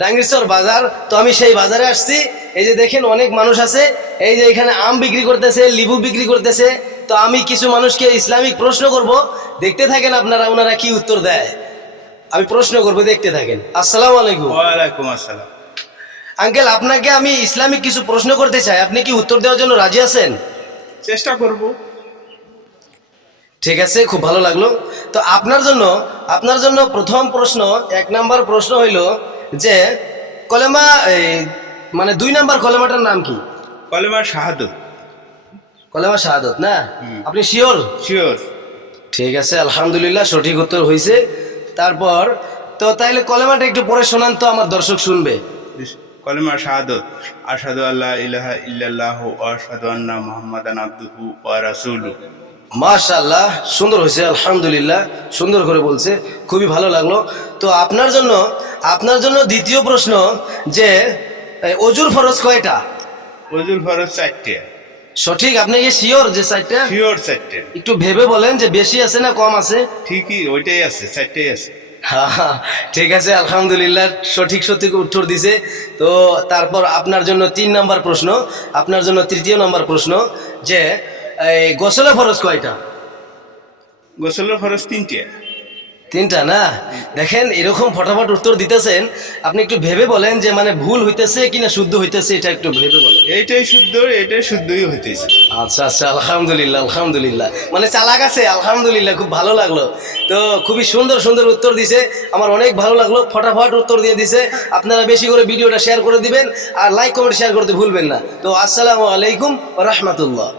ডাঙ্গিরচর বাজার। তো আমি সেই বাজারে আসছি। এই যে দেখেন অনেক মানুষ আছে, এই যে এখানে আম বিক্রি করতেছে, লিবু বিক্রি করতেছে। তো আমি কিছু মানুষকে ইসলামিক প্রশ্ন করব, দেখতে থাকেন আপনারা ওনারা কি উত্তর দেয়। আমি প্রশ্ন করব, দেখতে থাকেন। আসসালামু আলাইকুম। ওয়ালাইকুম আসসালাম। আঙ্কেল, আপনাকে আমি ইসলামিক কিছু প্রশ্ন করতে চাই, আপনি কি উত্তর দেওয়ার জন্য রাজি আছেন? চেষ্টা করব। ঠিক আছে, খুব ভালো লাগলো। তো আপনার জন্য প্রথম প্রশ্ন, 1 নাম্বার প্রশ্ন হইল যে কলেমা, মানে 2 নাম্বার কলেমাটার নাম কি? কলেমা শাহাদত। কলেমা শাহাদত না? আপনি শিওর? শিওর। ঠিক আছে, আলহামদুলিল্লাহ, সঠিক উত্তর হয়েছে। তারপর তো তাইলে কলেমাটা একটু পড়ে শোনান তো, আমার দর্শক শুনবে। কলেমা শাহাদত, আশহাদু আল্লা ইলাহা ইল্লাল্লাহু ওয়া আশহাদু আন্না মুহাম্মাদান আবদুহু ওয়া রাসূলুহু। মাশাআল্লাহ, সুন্দর হয়েছে, আলহামদুলিল্লাহ, সুন্দর করে বলছে, খুবই ভালো লাগলো। তো আপনার জন্য দ্বিতীয় প্রশ্ন যে অজুর ফরজ কয়টা? ওযুর ফরজ 4টা। সঠিক? আপনি কি শিওর যে 4টা? শিওর 4টা। একটু ভেবে বলেন যে বেশি আছে না কম আছে। ঠিকই, ওইটাই আছে, 4টাই আছে। হ্যাঁ, ঠিক আছে, আলহামদুলিল্লাহ, সঠিক উত্তর দিছে। তো তারপর আপনার জন্য 3 নাম্বার প্রশ্ন, আপনার জন্য তৃতীয় নাম্বার প্রশ্ন যে এই গোসলের ফরজ কয়টা? গোসলের ফরজ 3টা। 3টা না? দেখেন এরকম ফটাফট উত্তর দিতেছেন, আপনি একটু ভেবে বলেন যে মানে ভুল হইতেছে কিনা শুদ্ধ হইতেছে, এটা একটু ভেবে বলেন। এইটাই শুদ্ধ, এটাই শুদ্ধই হইতেছে। আচ্ছা আচ্ছা, আলহামদুলিল্লাহ, আলহামদুলিল্লাহ, মানে চালাক আছে, আলহামদুলিল্লাহ, খুব ভালো লাগলো। তো খুবই সুন্দর সুন্দর উত্তর দিছে, আমার অনেক ভালো লাগলো, ফটাফট উত্তর দিয়ে দিছে। আপনারা বেশি করে ভিডিওটা শেয়ার করে দিবেন, আর লাইক কমেন্ট শেয়ার করতে ভুলবেন না। তো আসসালামু আলাইকুম ওয়া রাহমাতুল্লাহ।